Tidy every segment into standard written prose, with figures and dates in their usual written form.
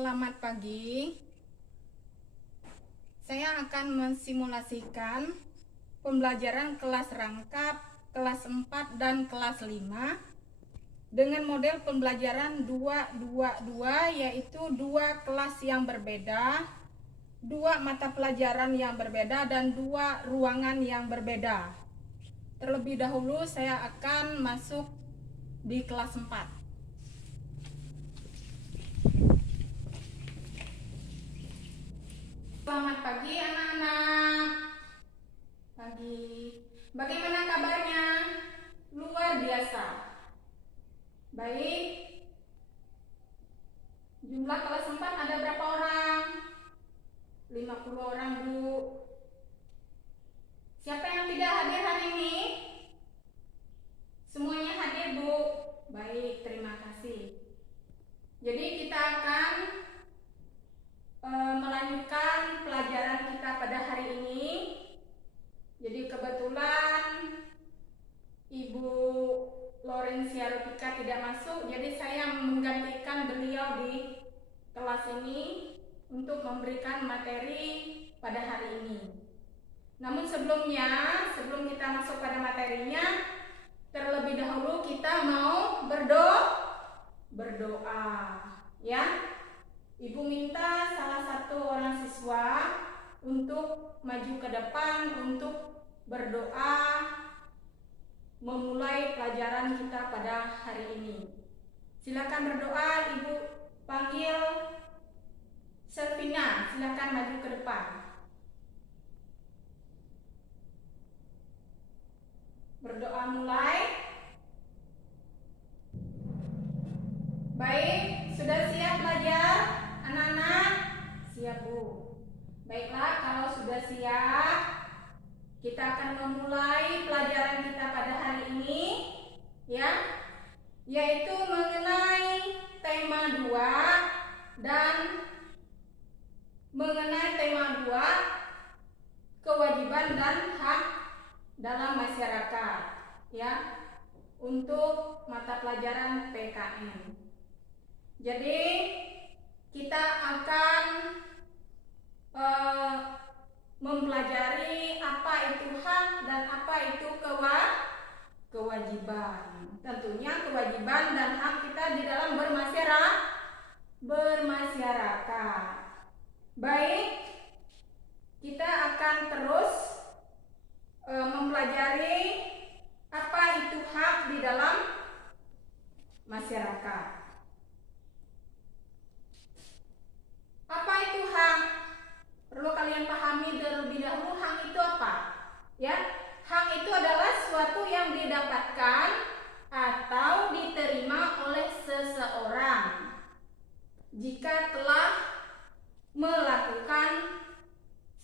Selamat pagi. Saya akan mensimulasikan pembelajaran kelas rangkap, kelas 4 dan kelas 5 dengan model pembelajaran 222, yaitu 2 kelas yang berbeda, 2 mata pelajaran yang berbeda, dan 2 ruangan yang berbeda. Terlebih dahulu saya akan masuk di kelas 4. Selamat pagi anak-anak. Pagi. Bagaimana kabarnya? Luar biasa. Baik. Jumlah kelas 4 ada berapa orang? 50 orang, Bu. Siapa yang tidak hadir hari ini? Semuanya hadir, Bu. Baik, terima kasih. Jadi kita akan melanjutkan pelajaran kita pada hari ini. Jadi kebetulan Ibu Lorencia Rupika tidak masuk, jadi saya menggantikan beliau di kelas ini untuk memberikan materi pada hari ini. Namun sebelum kita masuk pada materinya, terlebih dahulu kita mau berdoa, ya. Ibu minta salah satu orang siswa untuk maju ke depan untuk berdoa memulai pelajaran kita pada hari ini. Silakan berdoa. Ibu panggil Selvina, silakan maju ke depan. Berdoa mulai. Baik, sudah siap belajar? Anak-anak, siap, Bu. Baiklah, kalau sudah siap, kita akan memulai pelajaran kita pada hari ini, ya, yaitu mengenai tema 2 dan mengenai tema 2, kewajiban dan hak dalam masyarakat, ya, untuk mata pelajaran PKN. Jadi kita akan mempelajari apa itu hak dan apa itu kewajiban. Tentunya kewajiban dan hak kita di dalam bermasyarakat. Baik, kita akan terus mempelajari apa itu hak di dalam masyarakat. Apa itu hak? Perlu kalian pahami terlebih dahulu, hak itu apa? Ya, hak itu adalah sesuatu yang didapatkan atau diterima oleh seseorang jika telah melakukan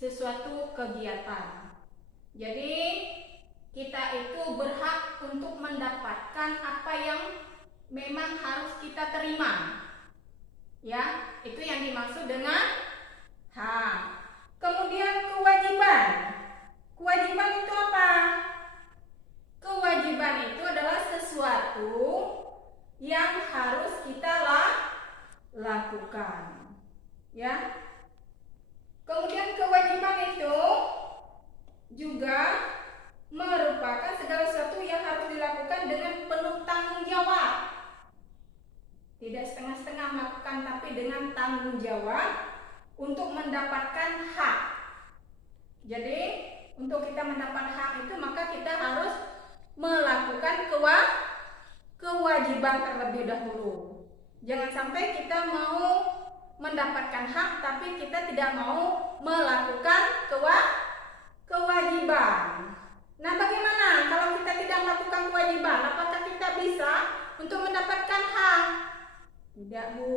sesuatu kegiatan. Jadi kita itu berhak untuk mendapatkan apa yang memang harus kita terima. Ya, itu yang dimaksud dengan hak. Kemudian kewajiban. Kewajiban itu apa? Kewajiban itu adalah sesuatu yang harus kita lakukan. Ya. Kemudian kewajiban itu juga merupakan segala sesuatu yang harus dilakukan dengan penuh tanggung jawab. Tidak setengah-setengah melakukan, tapi dengan tanggung jawab untuk mendapatkan hak. Jadi untuk kita mendapat hak itu maka kita harus melakukan kewajiban terlebih dahulu. Jangan sampai kita mau mendapatkan hak tapi kita tidak mau melakukan kewajiban. Nah, bagaimana kalau kita tidak melakukan kewajiban? Apakah kita bisa untuk mendapatkan hak? Tidak, Bu.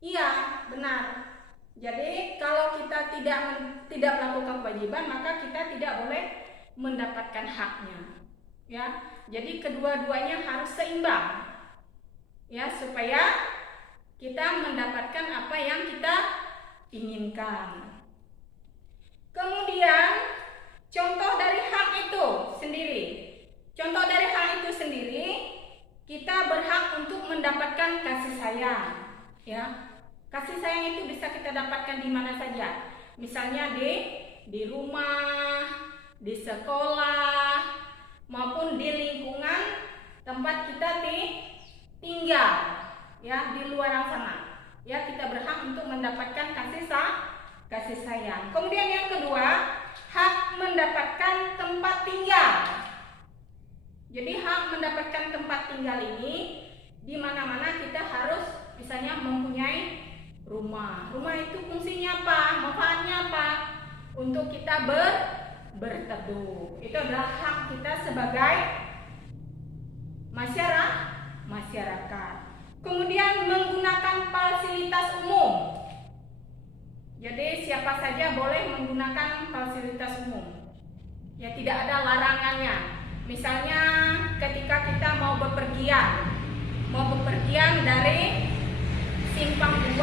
Iya, benar. Jadi kalau kita tidak melakukan kewajiban, maka kita tidak boleh mendapatkan haknya. Ya, jadi kedua-duanya harus seimbang. Ya, supaya kita mendapatkan apa yang kita inginkan. Kemudian contoh dari hak itu sendiri. Contoh dari hak itu sendiri, kita berhak untuk mendapatkan kasih sayang, ya. Kasih sayang itu bisa kita dapatkan di mana saja. Misalnya di rumah, di sekolah, maupun di lingkungan tempat kita tinggal, ya, di luar sana. Ya, kita berhak untuk mendapatkan kasih sayang. Kemudian yang kedua, hak mendapatkan tempat tinggal. Jadi hak mendapatkan tempat tinggal ini di mana-mana kita harus misalnya mempunyai rumah. Rumah itu fungsinya apa? Manfaatnya apa? Untuk kita berteduh. Itu adalah hak kita sebagai masyarakat. Kemudian menggunakan fasilitas umum. Jadi siapa saja boleh menggunakan fasilitas umum. Ya, tidak ada larangannya. Misalnya ketika kita mau bepergian dari Simpang 2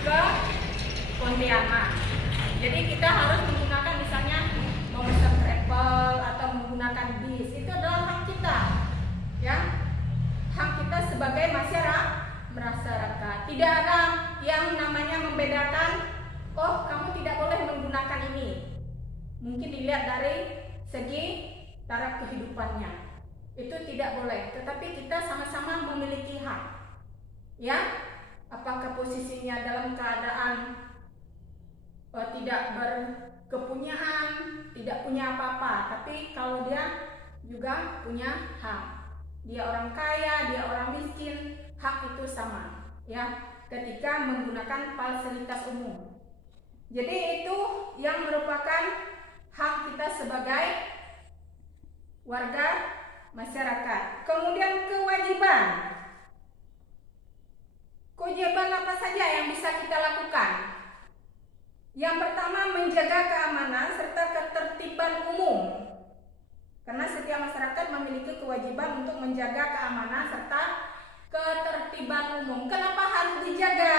ke Pontianak. Jadi kita harus menggunakan misalnya memesan travel atau menggunakan bis. Itu adalah hak kita. Ya. Hak kita sebagai masyarakat. Tidak ada yang namanya membedakan, oh kamu tidak boleh menggunakan ini. Mungkin dilihat dari segi taraf kehidupannya. Itu tidak boleh, tetapi kita sama-sama memiliki hak. Ya, apakah posisinya dalam keadaan tidak berkepunyaan, tidak punya apa-apa, tapi kalau dia juga punya hak. Dia orang kaya, dia orang miskin, hak itu sama, ya, ketika menggunakan fasilitas umum. Jadi itu yang merupakan hak kita sebagai warga masyarakat. Kemudian kewajiban. Kewajiban apa saja yang bisa kita lakukan? Yang pertama, menjaga keamanan serta ketertiban umum. Karena setiap masyarakat memiliki kewajiban untuk menjaga keamanan serta ketertiban umum. Kenapa harus dijaga?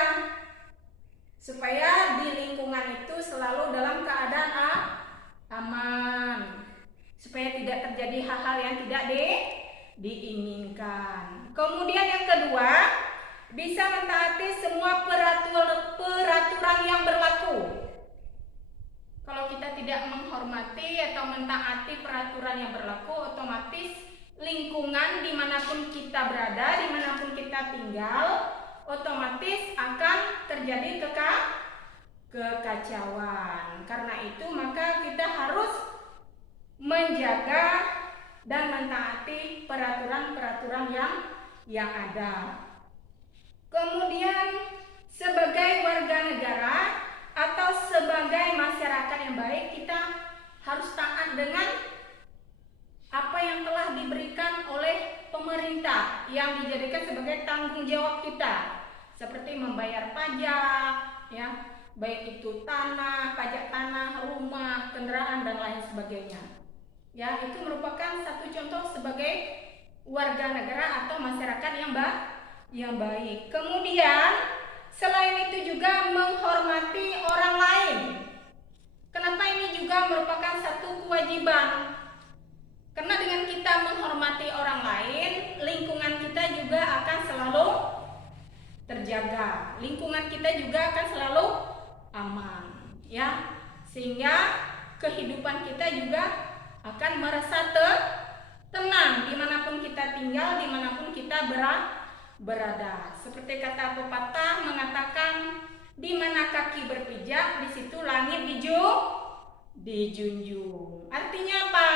Supaya di lingkungan itu selalu dalam keadaan aman. Supaya tidak terjadi hal-hal yang tidak diinginkan. Kemudian yang kedua, bisa mentaati semua peraturan yang berlaku. Kalau kita tidak menghormati atau mentaati peraturan yang berlaku, otomatis lingkungan dimanapun kita berada, dimanapun kita tinggal, otomatis akan terjadi kekacauan. Karena itu maka kita harus menjaga dan mentaati peraturan-peraturan yang ada. Kemudian sebagai warga negara atau sebagai masyarakat yang baik, kita harus taat dengan apa yang telah diberikan oleh pemerintah yang dijadikan sebagai tanggung jawab kita, seperti membayar pajak, ya, baik itu pajak tanah, rumah, kendaraan dan lain sebagainya. Ya, itu merupakan satu contoh sebagai warga negara atau masyarakat yang baik. Kemudian selain itu juga menghormati orang lain. Kenapa ini juga merupakan satu kewajiban? Karena dengan kita menghormati orang lain, lingkungan kita juga akan selalu terjaga. Lingkungan kita juga akan selalu aman, ya. Sehingga kehidupan kita juga akan merasa tenang dimanapun kita tinggal, dimanapun kita berada. Seperti kata pepatah mengatakan, di mana kaki berpijak, di situ langit dijunjung. Artinya apa?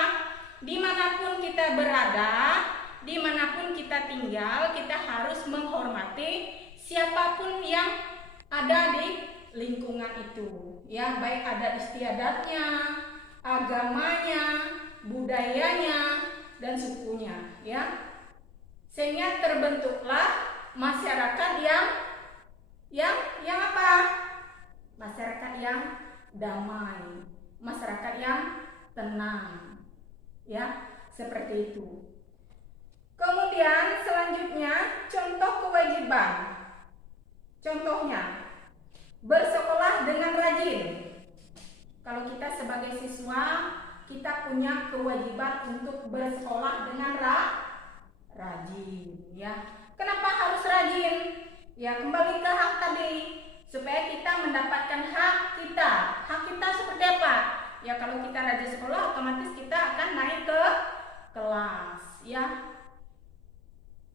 Dimanapun kita berada, dimanapun kita tinggal, kita harus menghormati siapapun yang ada di lingkungan itu. Ya, baik adat istiadatnya, agamanya, budayanya, dan sukunya. Ya. Sehingga terbentuklah masyarakat yang apa? Masyarakat yang damai, masyarakat yang tenang. Ya, seperti itu. Kemudian selanjutnya contoh kewajiban. Contohnya, bersekolah dengan rajin. Kalau kita sebagai siswa, kita punya kewajiban untuk bersekolah dengan rajin, ya. Kenapa harus rajin? Ya, kembali ke hak tadi, mendapatkan hak kita. Hak kita seperti apa? Ya kalau kita rajin sekolah, otomatis kita akan naik ke kelas, ya.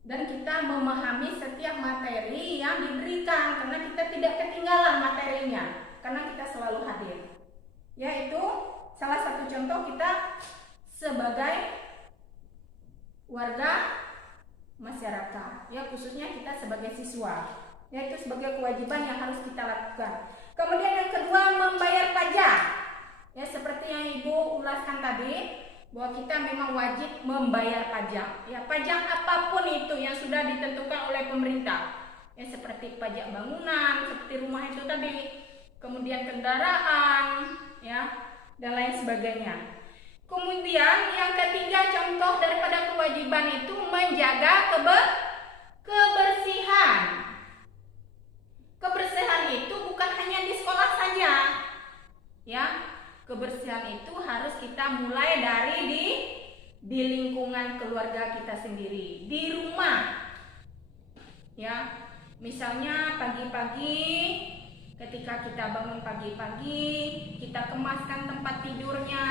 Dan kita memahami setiap materi yang diberikan karena kita tidak ketinggalan materinya karena kita selalu hadir. Ya, itu salah satu contoh kita sebagai warga masyarakat, ya, khususnya kita sebagai siswa. Ya, itu sebagai kewajiban yang harus kita lakukan. Kemudian yang kedua, membayar pajak. Ya, seperti yang Ibu ulaskan tadi, bahwa kita memang wajib membayar pajak. Ya, pajak apapun itu yang sudah ditentukan oleh pemerintah. Ya, seperti pajak bangunan, seperti rumah itu tadi, kemudian kendaraan, ya, dan lain sebagainya. Kemudian yang ketiga, contoh daripada kewajiban itu menjaga kebersihan. Kebersihan itu bukan hanya di sekolah saja, ya. Kebersihan itu harus kita mulai dari di lingkungan keluarga kita sendiri, di rumah, ya. Misalnya pagi-pagi, ketika kita bangun pagi-pagi, kita kemaskan tempat tidurnya,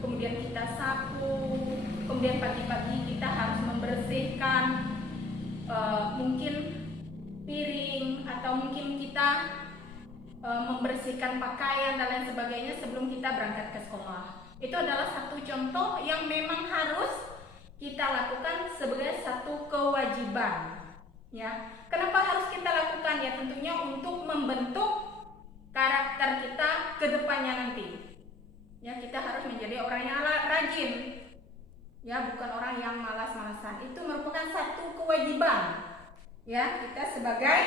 kemudian kita sapu, kemudian pagi-pagi kita harus membersihkan mungkin piring, atau mungkin kita membersihkan pakaian dan lain sebagainya sebelum kita berangkat ke sekolah. Itu adalah satu contoh yang memang harus kita lakukan sebagai satu kewajiban. Ya, kenapa harus kita lakukan? Ya, tentunya untuk membentuk karakter kita ke depannya nanti. Ya, kita harus menjadi orang yang rajin. Ya, bukan orang yang malas-malasan. Itu merupakan satu kewajiban. Ya, kita sebagai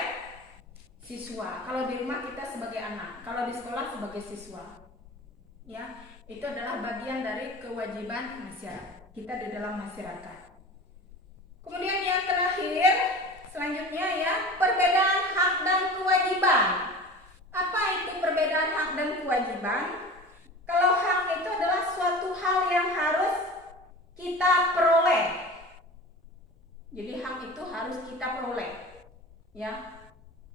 siswa. Kalau di rumah kita sebagai anak, kalau di sekolah sebagai siswa. Ya, itu adalah bagian dari kewajiban masyarakat kita di dalam masyarakat. Kemudian yang terakhir, selanjutnya ya, perbedaan hak dan kewajiban. Apa itu perbedaan hak dan kewajiban? Kalau hak itu adalah suatu hal yang harus kita peroleh. Jadi hak itu harus kita peroleh. Ya.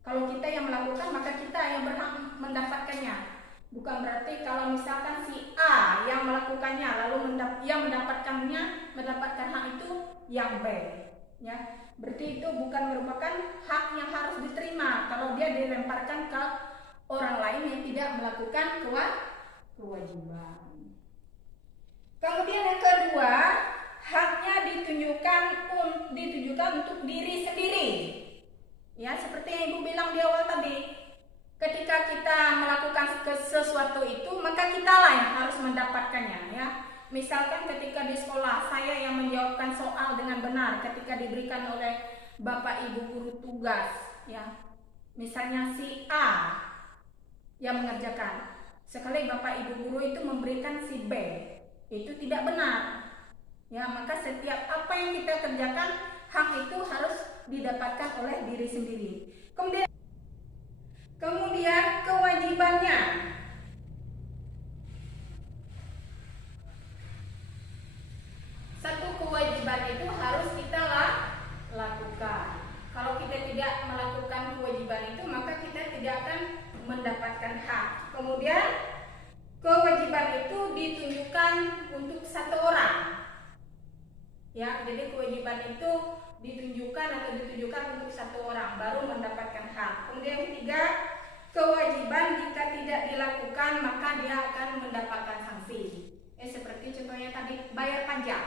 Kalau kita yang melakukan, maka kita yang berhak mendapatkannya. Bukan berarti kalau misalkan si A yang melakukannya lalu yang mendapatkan hak itu yang B. Ya. Berarti itu bukan merupakan hak yang harus diterima kalau dia dilemparkan ke orang lain yang tidak melakukan kewajiban. Kemudian yang kedua, haknya ditujukan untuk diri sendiri. Ya, seperti yang Ibu bilang di awal tadi, ketika kita melakukan sesuatu itu, maka kitalah yang harus mendapatkannya. Ya, misalkan ketika di sekolah saya yang menjawabkan soal dengan benar, ketika diberikan oleh Bapak Ibu guru tugas, ya, misalnya si A yang mengerjakan, sekali Bapak Ibu guru itu memberikan si B, itu tidak benar. Ya, maka setiap apa yang kita kerjakan, hak itu harus didapatkan oleh diri sendiri. Kemudian kewajibannya. Satu kewajiban itu harus kita lakukan. Kalau kita tidak melakukan kewajiban itu, maka kita tidak akan mendapatkan hak. Kemudian kewajiban itu ditunjukkan untuk satu orang. Ya, jadi kewajiban itu ditunjukkan untuk satu orang baru mendapatkan hak. Kemudian yang ketiga, kewajiban jika tidak dilakukan maka dia akan mendapatkan sanksi. Seperti contohnya tadi, bayar pajak.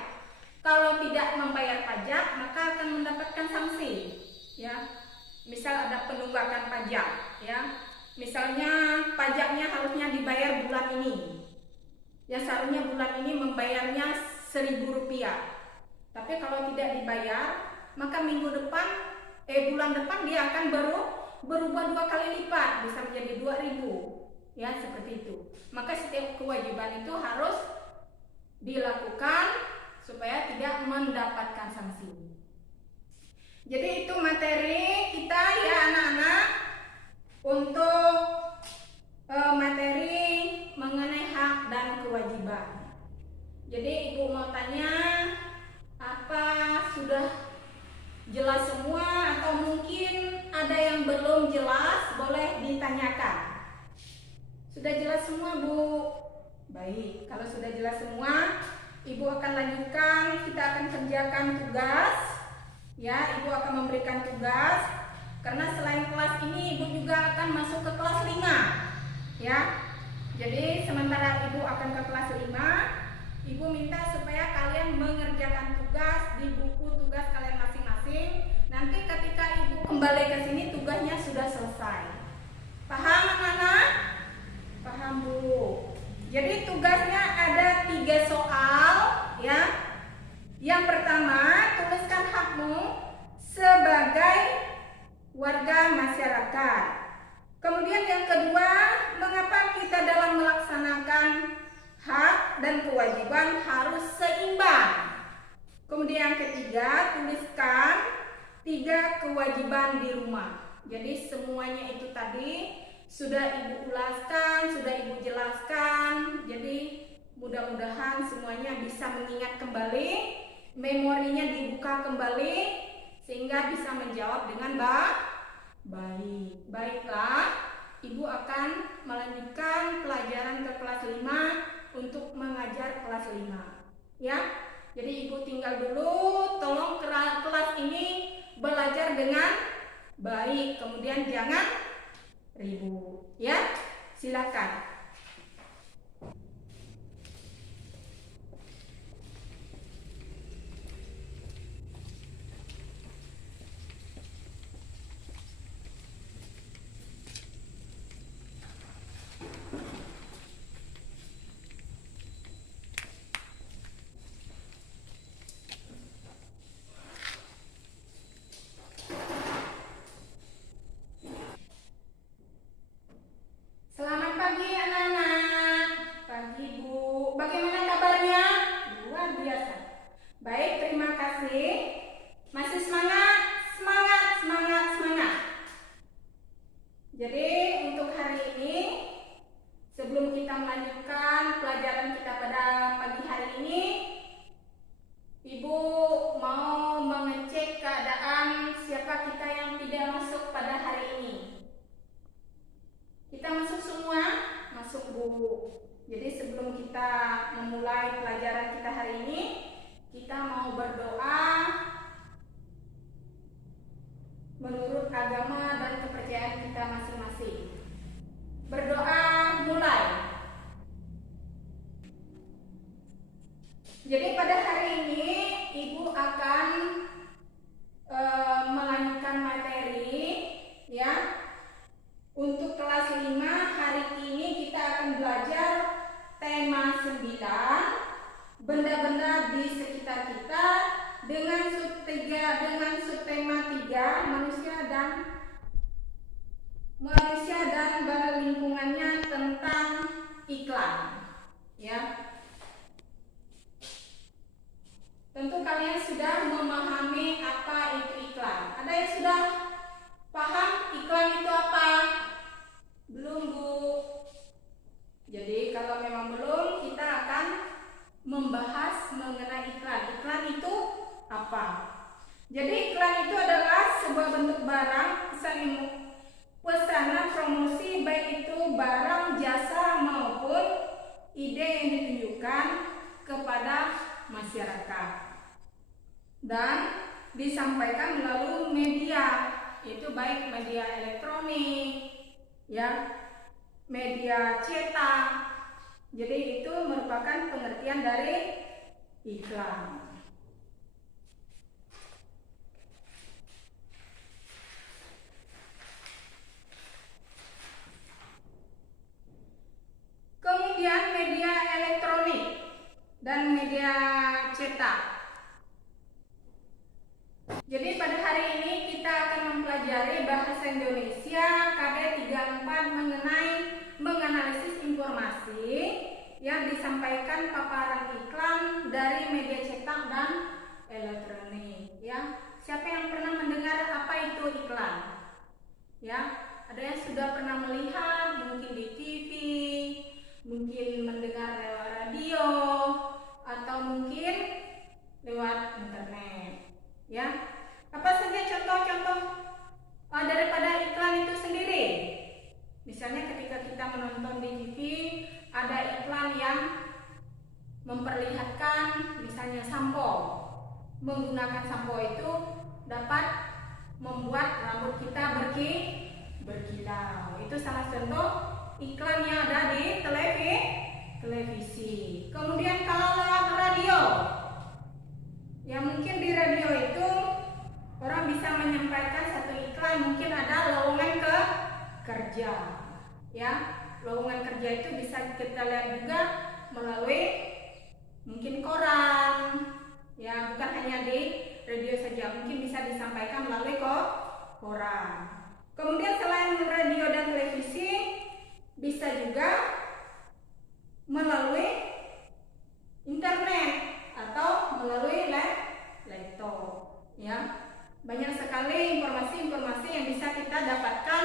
Kalau tidak membayar pajak maka akan mendapatkan sanksi. Ya, misal ada penunggakan pajak. Ya, misalnya pajaknya harusnya dibayar bulan ini. Ya, seharusnya bulan ini membayarnya Rp1.000. Tapi kalau tidak dibayar, maka bulan depan dia akan berubah 2 kali lipat, bisa menjadi 2.000. Ya, seperti itu. Maka setiap kewajiban itu harus dilakukan supaya tidak mendapatkan sanksi. Jadi itu materi kita ya anak-anak untuk materi mengenai hak dan kewajiban. Jadi Ibu mau tanya, apa sudah jelas semua atau mungkin ada yang belum jelas, boleh ditanyakan. Sudah jelas semua, Bu? Baik, kalau sudah jelas semua, Ibu akan lanjutkan, kita akan kerjakan tugas. Ya, Ibu akan memberikan tugas. Karena selain kelas ini, Ibu juga akan masuk ke kelas 5. Ya. Jadi, sementara Ibu akan ke kelas 5, Ibu minta supaya kalian mengerjakan tugas di buku tugas kalian masing-masing. Nanti ketika Ibu kembali ke sini, tugasnya sudah selesai. Paham, anak-anak? Paham, Bu. Jadi tugasnya ada 3 soal, ya. Yang pertama, tuliskan hakmu sebagai warga masyarakat. Kemudian yang kedua, mengapa kita dalam melaksanakan hak dan kewajiban harus seimbang. Kemudian yang ketiga, tuliskan 3 kewajiban di rumah. Jadi semuanya itu tadi sudah Ibu ulaskan, sudah Ibu jelaskan. Jadi mudah-mudahan semuanya bisa mengingat kembali, memorinya dibuka kembali, sehingga bisa menjawab dengan baik. Baiklah, Ibu akan melanjutkan pelajaran ke kelas 5 untuk mengajar kelas 5. Ya, jadi Ibu tinggal dulu, tolong kelas ini belajar dengan baik, kemudian jangan ribut, ya. Silakan. Selamat pagi anak-anak. Pagi, Bu. Bagaimana kabarnya? Luar biasa. Baik, terima kasih. Masih semangat? Semangat, semangat, semangat. Jadi untuk hari ini, sebelum kita melanjutkan pelajaran kita pada pagi hari ini, Ibu mau mengecek keadaan siapa kita yang tidak masuk pada hari ini. Kita masuk semua? Masuk, Bu. Jadi sebelum kita memulai pelajaran kita hari ini, kita mau berdoa menurut agama dan kepercayaan kita masing-masing. Berdoa mulai. Jadi pada hari ini Ibu akan melanjutkan materi, ya. Untuk kelas 5 hari ini kita akan belajar tema 9, benda-benda di sekitar kita, dengan subtema 3, manusia dan lingkungannya tentang iklan, ya. Tentu kalian sudah memahami apa itu iklan. Ada yang sudah paham iklan itu apa? Belum, Bu. Jadi kalau memang belum, kita akan membahas mengenai iklan. Iklan itu apa? Jadi iklan itu adalah sebuah bentuk barang, pesanan promosi, baik itu barang, jasa maupun ide yang ditunjukkan kepada masyarakat dan disampaikan melalui media, itu baik media elektronik, ya, media cetak. Jadi itu merupakan pengertian dari iklan. Kemudian media elektronik dan media cetak. Jadi pada hari ini kita akan mempelajari bahasa Indonesia KD 34 mengenai menganalisis informasi yang disampaikan paparan iklan dari media cetak dan elektronik, ya. Siapa yang pernah mendengar apa itu iklan? Ya, ada yang sudah pernah melihat, mungkin di TV, mungkin mendengar lewat radio, atau mungkin lewat internet, ya. Apa saja contoh-contoh daripada iklan itu sendiri? Misalnya ketika kita menonton nonton di TV ada iklan yang memperlihatkan misalnya sampo. Menggunakan sampo itu dapat membuat rambut kita berkilau. Itu salah contoh iklan yang ada di televisi. Kemudian kalau lewat radio, ya mungkin di radio itu orang bisa menyampaikan satu iklan, mungkin ada lowongan kerja, ya lowongan kerja itu bisa kita lihat juga melalui mungkin koran, ya bukan hanya di radio saja, mungkin bisa disampaikan melalui koran. Kemudian selain radio dan televisi, bisa juga melalui internet atau melalui laptop, ya. Banyak sekali informasi-informasi yang bisa kita dapatkan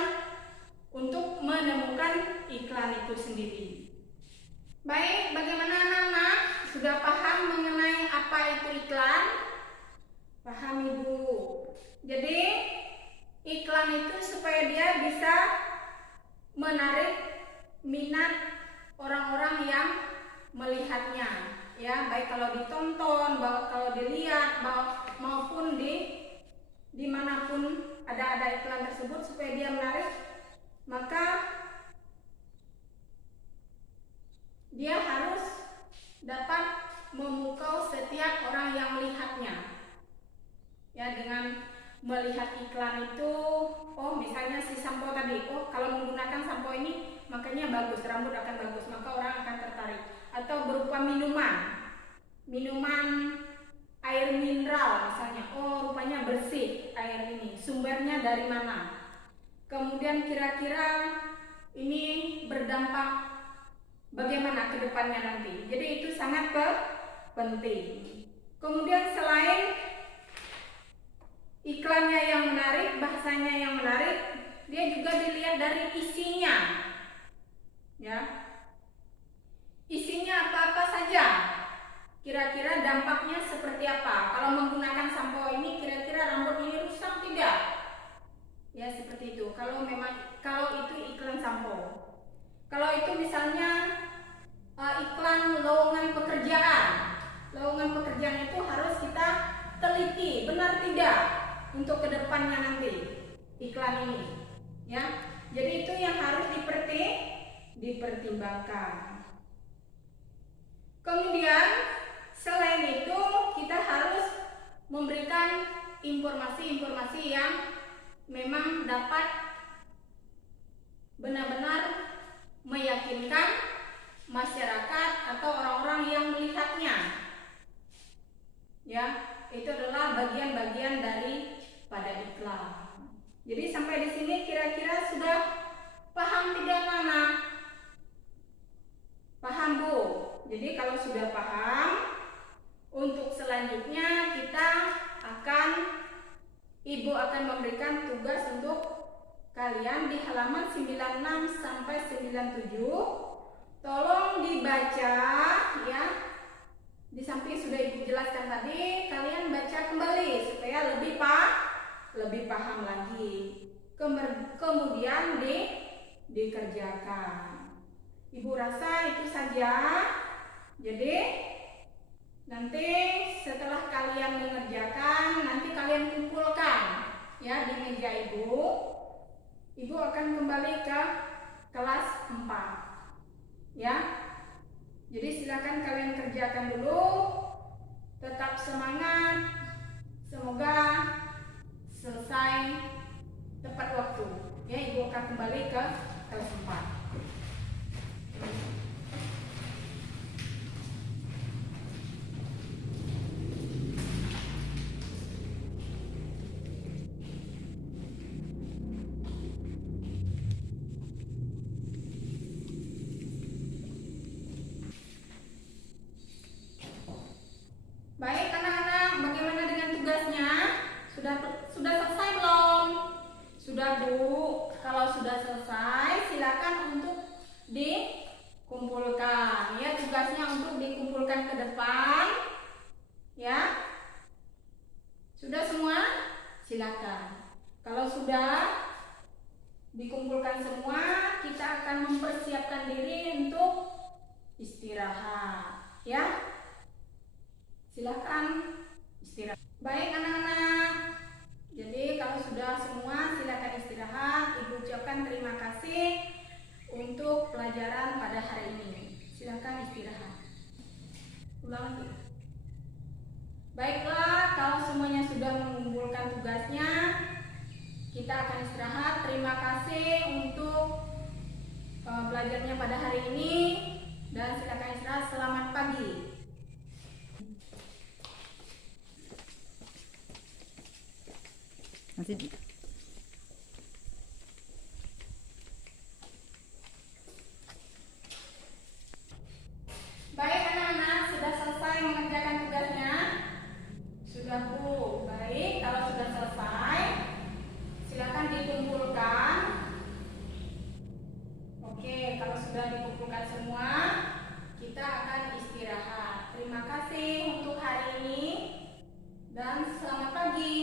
untuk menemukan iklan itu sendiri. Baik, bagaimana anak-anak? Sudah paham mengenai apa itu iklan? Paham Ibu? Jadi iklan itu supaya dia bisa menarik minat orang-orang yang melihatnya, ya baik kalau ditonton, kalau dilihat, maupun dimanapun ada iklan tersebut supaya dia menarik, maka dia harus dapat memukau setiap orang yang melihatnya, ya dengan melihat iklan itu, oh misalnya si sampo tadi, oh kalau menggunakan sampo ini makanya bagus, rambut akan bagus, maka orang akan tertarik. Atau berupa minuman air mineral misalnya, oh rupanya bersih air ini, sumbernya dari mana, kemudian kira-kira ini berdampak bagaimana ke depannya nanti. Jadi itu sangat penting. Kemudian selain iklannya yang menarik, bahasanya yang menarik, dia juga dilihat dari isinya, ya isinya apa-apa saja, kira-kira dampaknya seperti apa. Kalau menggunakan sampo ini kira-kira rambut ini rusak tidak, ya seperti itu. Kalau itu iklan sampo. Kalau itu misalnya iklan lowongan pekerjaan itu harus kita teliti benar tidak untuk kedepannya nanti iklan ini, ya. Jadi itu yang harus dipertimbangkan. Kemudian selain itu kita harus memberikan informasi-informasi yang memang dapat benar-benar meyakinkan masyarakat atau orang-orang yang melihatnya, ya. Itu adalah bagian-bagian dari pada iklan. Jadi sampai di sini kira-kira sudah paham tidak anak? Paham Bu? Jadi kalau sudah paham, untuk selanjutnya Ibu akan memberikan tugas untuk kalian di halaman 96 sampai 97. Tolong dibaca, ya. Di samping sudah Ibu jelaskan tadi, kalian baca kembali supaya lebih paham lagi. Kemudian dikerjakan. Ibu rasa itu saja. Jadi nanti setelah kalian mengerjakan, nanti kalian kumpulkan, ya, di meja Ibu. Ibu akan kembali ke kelas 4, ya. Jadi silakan kalian kerjakan dulu. Tetap semangat. Semoga selesai tepat waktu. Ya, Ibu akan kembali ke kelas 4. Baik anak-anak, bagaimana dengan tugasnya? Sudah selesai belum? Sudah Bu. Kalau sudah selesai, silakan untuk dikumpulkan. Ya, tugasnya untuk dikumpulkan ke depan. Ya. Sudah semua? Silakan. Kalau sudah dikumpulkan semua, kita akan mempersiapkan diri kasih untuk pelajaran pada hari ini. Silakan istirahat. Ulang lagi. Baiklah, kalau semuanya sudah mengumpulkan tugasnya, kita akan istirahat. Terima kasih untuk belajarnya pada hari ini, dan silakan istirahat. Selamat pagi. Baik anak-anak, sudah selesai mengerjakan tugasnya? Sudah Bu. Baik, kalau sudah selesai, silakan dikumpulkan. Oke, kalau sudah dikumpulkan semua, kita akan istirahat. Terima kasih untuk hari ini dan selamat pagi.